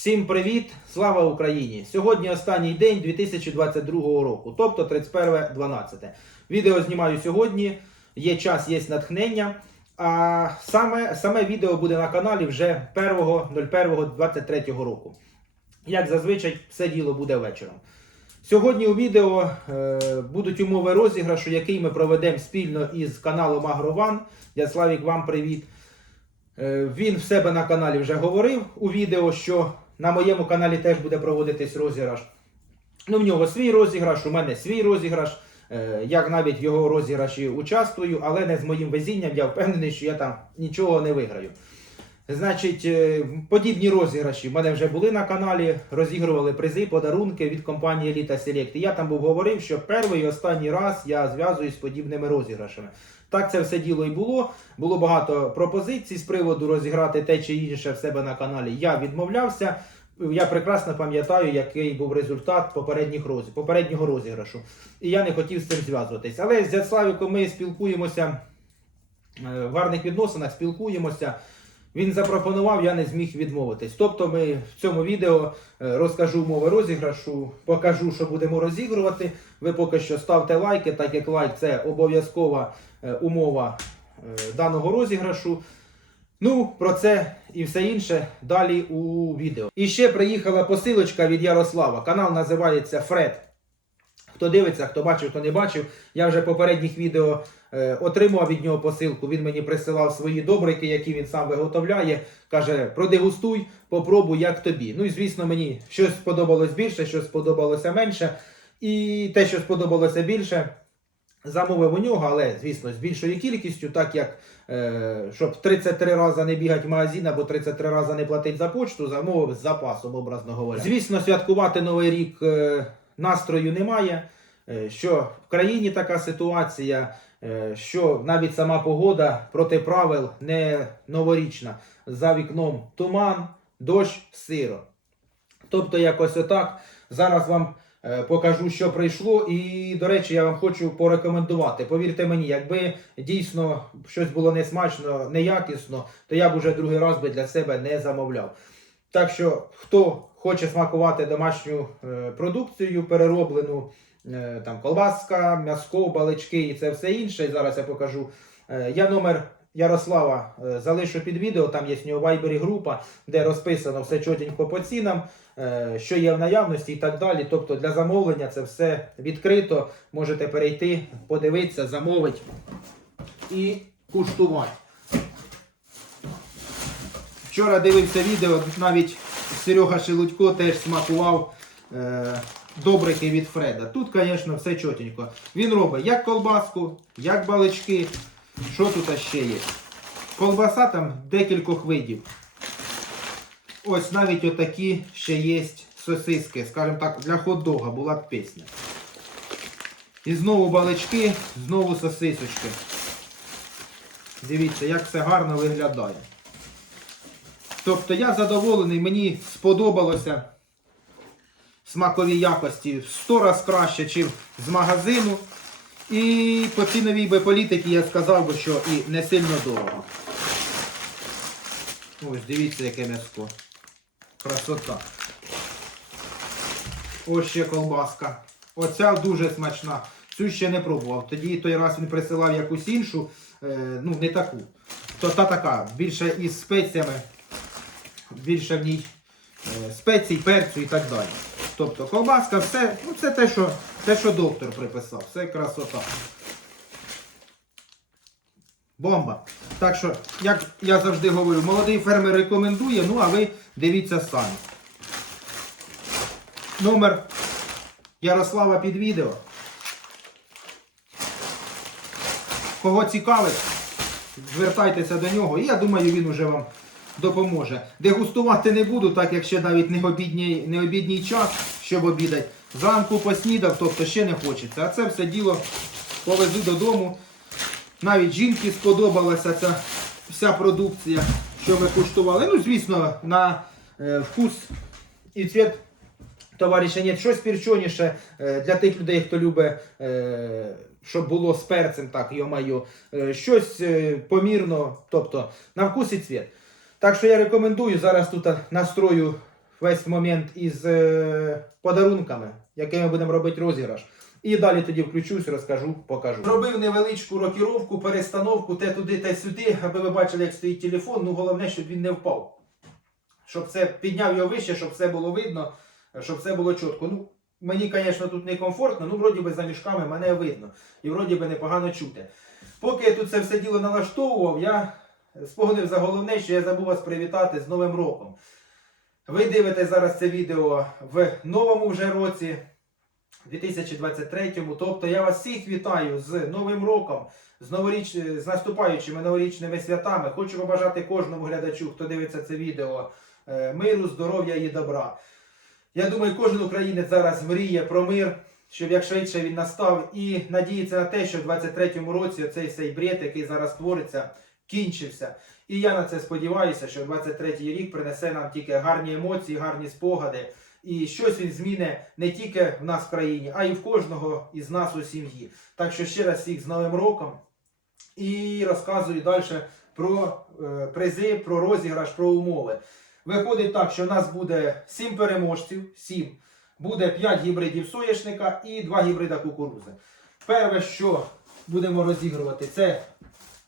Всім привіт! Слава Україні! Сьогодні останній день 2022 року, тобто 31.12. Відео знімаю сьогодні. Є час, є натхнення. А саме, саме відео буде на каналі вже 1.01.23 року. Як зазвичай, все діло буде вечором. Сьогодні у відео е, будуть умови розіграшу, який ми проведемо спільно із каналом Агрован. Я Славік, вам привіт. Е, Він в себе на каналі вже говорив у відео, що на моєму каналі теж буде проводитись розіграш. Ну, в нього свій розіграш, у мене свій розіграш. Е, Я навіть в його розіграші участвую, але не з моїм везінням. Я впевнений, що я там нічого не виграю. Значить, е, подібні розіграші в мене вже були на каналі, розігрували призи, подарунки від компанії Elita Select. Я там був говорив, що перший і останній раз я зв'язуюсь з подібними розіграшами. Так це все діло і було. Було багато пропозицій з приводу розіграти те чи інше в себе на каналі. Я відмовлявся. Я прекрасно пам'ятаю, який був результат попередніх роз... попереднього розіграшу. І я не хотів з цим зв'язуватись. Але з Яцлавіком ми спілкуємося е, в гарних відносинах, спілкуємося. Він запропонував, я не зміг відмовитись. Тобто ми в цьому відео е, розкажу умови розіграшу, покажу, що будемо розігрувати. Ви поки що ставте лайки, так як лайк це обов'язкова е, умова даного розіграшу. Ну, про це і все інше далі у відео. І ще приїхала посилочка від Ярослава. Канал називається Фред. Хто дивиться, хто бачив, хто не бачив. Я вже попередніх відео е, отримував від нього посилку. Він мені присилав свої добрики, які він сам виготовляє. Каже, продегустуй, попробуй, як тобі. Ну і звісно, мені щось сподобалось більше, щось сподобалося менше. І те, що сподобалося більше, замовив у нього, але, звісно, з більшою кількістю, так як е, щоб 33 рази не бігати в магазин або 33 рази не платити за почту, замовив з запасом, образно говоря. Звісно, святкувати Новий рік е, настрою немає. е, Що в країні така ситуація, е, що навіть сама погода проти правил не новорічна. За вікном туман, дощ, сиро. Тобто, якось отак. Зараз вам покажу, що прийшло. І, до речі, я вам хочу порекомендувати. Повірте мені, якби дійсно щось було несмачно, неякісно, то я б уже другий раз би для себе не замовляв. Так що, хто хоче смакувати домашню е, продукцію, перероблену, е, там колбаска, м'яско, балички і це все інше. Зараз я покажу. Е, я номер Ярослава е, залишу під відео, там є в нього вайбері група, де розписано все чотенько по цінам, е, що є в наявності і так далі. Тобто для замовлення це все відкрито. Можете перейти, подивитися, замовити і куштувати. Вчора дивився відео, навіть Серега Шелудько теж смакував е, добрики від Фреда. Тут, звісно, все чотенько. Він робить як колбаску, як балички. Що тут ще є? Колбаса там декількох видів. Ось навіть отакі ще є сосиски, скажімо так, для хот-дога була б пісня. І знову балички, знову сосисочки. Дивіться, як все гарно виглядає. Тобто я задоволений, мені сподобалося смакові якості в 100 раз краще, ніж з магазину. І по ціновій би політиці я сказав би, що і не сильно дорого. Ось, дивіться, яке м'яско. Красота. Ось ще колбаска. Оця дуже смачна. Цю ще не пробував. Тоді той раз він присилав якусь іншу, е, ну не таку. То та така, більше із спеціями, більше в ній е, спецій, перцю і так далі. Тобто колбаска, все, ну це те, що, те, що доктор приписав, все красота. Бомба. Так що, як я завжди говорю, молодий фермер рекомендує, ну а ви дивіться самі. Номер Ярослава під відео. Кого цікавить, звертайтеся до нього, і я думаю, він уже вам допоможе. Дегустувати не буду, так як ще навіть не обідній, не обідній час, щоб обідати. Зранку поснідав, тобто ще не хочеться. А це все діло повезу додому. Навіть жінці сподобалася ця вся продукція, що ми куштували. Ну, звісно, на е, вкус і цвіт товариша ні, щось пірчоніше е, для тих людей, хто любить, е, щоб було з перцем, так, йо-майо, е, щось е, помірно, тобто на вкус і цвіт. Так що я рекомендую зараз тут настрою весь момент із е, подарунками, якими будемо робити розіграш. І далі тоді включусь, розкажу, покажу. Зробив невеличку рокіровку, перестановку те туди, те сюди, аби ви бачили, як стоїть телефон. Ну головне, щоб він не впав. Щоб це підняв його вище, щоб все було видно, щоб все було чітко. Ну, мені, звісно, тут не комфортно, ну вроді би за мішками мене видно. І вроді би непогано чути. Поки я тут це все діло налаштовував, я спогонив за головне, що я забув вас привітати з Новим роком. Ви дивитесь зараз це відео в новому вже році, 2023. Тобто я вас всіх вітаю з Новим роком, з, новоріч... з наступаючими новорічними святами. Хочу побажати кожному глядачу, хто дивиться це відео, е, миру, здоров'я і добра. Я думаю, кожен українець зараз мріє про мир, щоб як швидше він настав, і надіється на те, що в 23-му році цей бред, який зараз твориться, кінчився. І я на це сподіваюся, що 23-й рік принесе нам тільки гарні емоції, гарні спогади. І щось він зміне не тільки в нас в країні, а й в кожного із нас у сім'ї. Так що ще раз всіх з Новим роком і розказую далі про е, призи, про розіграш, про умови. Виходить так, що в нас буде 7 переможців, 7. Буде 5 гібридів соняшника і 2 гібрида кукурузи. Перше, що будемо розігрувати, це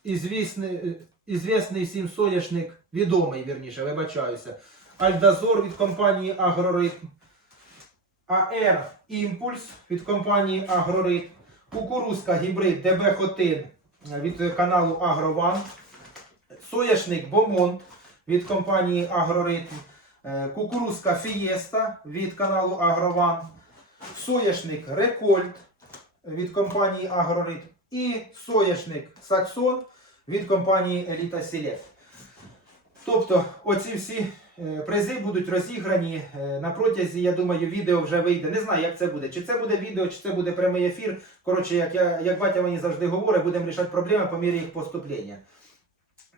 ізвісний, е, ізвісний всім соняшник, відомий, вірніше, вибачаюся. Альдазор від компанії Агроритм. АР Імпульс від компанії Агроритм. Кукурузка гібрид ДБ Хотин від каналу Агрован. Соняшник Бомонт від компанії Агроритм. Е, Кукурузка Фієста від каналу Агрован. Соняшник Рекольт від компанії Агроритм. І соняшник Саксон від компанії Еліта Селект. Тобто, оці всі е, призи будуть розіграні е, на протязі, я думаю, відео вже вийде. Не знаю, як це буде. Чи це буде відео, чи це буде прямий ефір. Коротше, як, я, як батя мені завжди говорить, будемо рішати проблеми по мірі їх поступлення.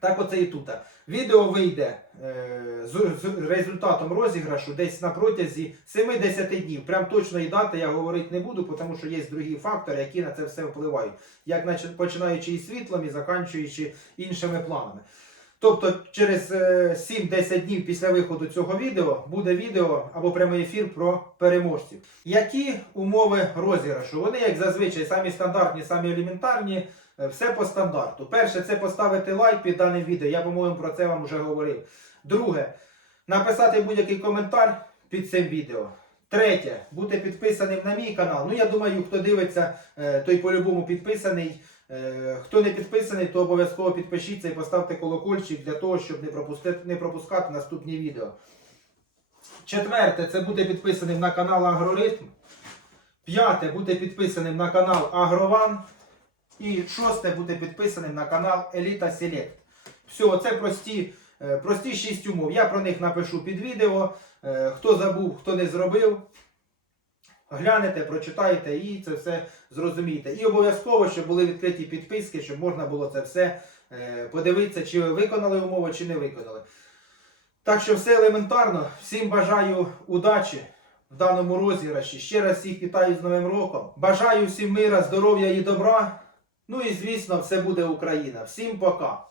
Так оце і тут. Відео вийде е, з, з результатом розіграшу десь на протязі 7-10 днів. Прям точної дати я говорити не буду, тому що є другі фактори, які на це все впливають. Як починаючи із світлом і заканчуючи іншими планами. Тобто через е, 7-10 днів після виходу цього відео буде відео або прямий ефір про переможців. Які умови розіграшу? Вони, як зазвичай, самі стандартні, самі елементарні. Е, Все по стандарту. Перше, це поставити лайк під даним відео. Я, по-моєму, про це вам вже говорив. Друге, написати будь-який коментар під цим відео. Третє, бути підписаним на мій канал. Ну, я думаю, хто дивиться, е, той по-любому підписаний. Е, Хто не підписаний, то обов'язково підпишіться і поставте колокольчик для того, щоб не пропустити, не пропускати наступні відео. Четверте, це бути підписаним на канал Агроритм. П'яте, бути підписаним на канал Агрован. І шосте, бути підписаним на канал Еліта Селект. Все, це прості, е, прості шість умов. Я про них напишу під відео. Е, Хто забув, хто не зробив. Глянете, прочитаєте і це все зрозумієте. І обов'язково, щоб були відкриті підписки, щоб можна було це все е, подивитися, чи ви виконали умови, чи не виконали. Так що все елементарно. Всім бажаю удачі в даному розіграші. Ще раз всіх вітаю з Новим роком. Бажаю всім мира, здоров'я і добра. Ну і звісно, все буде Україна. Всім пока!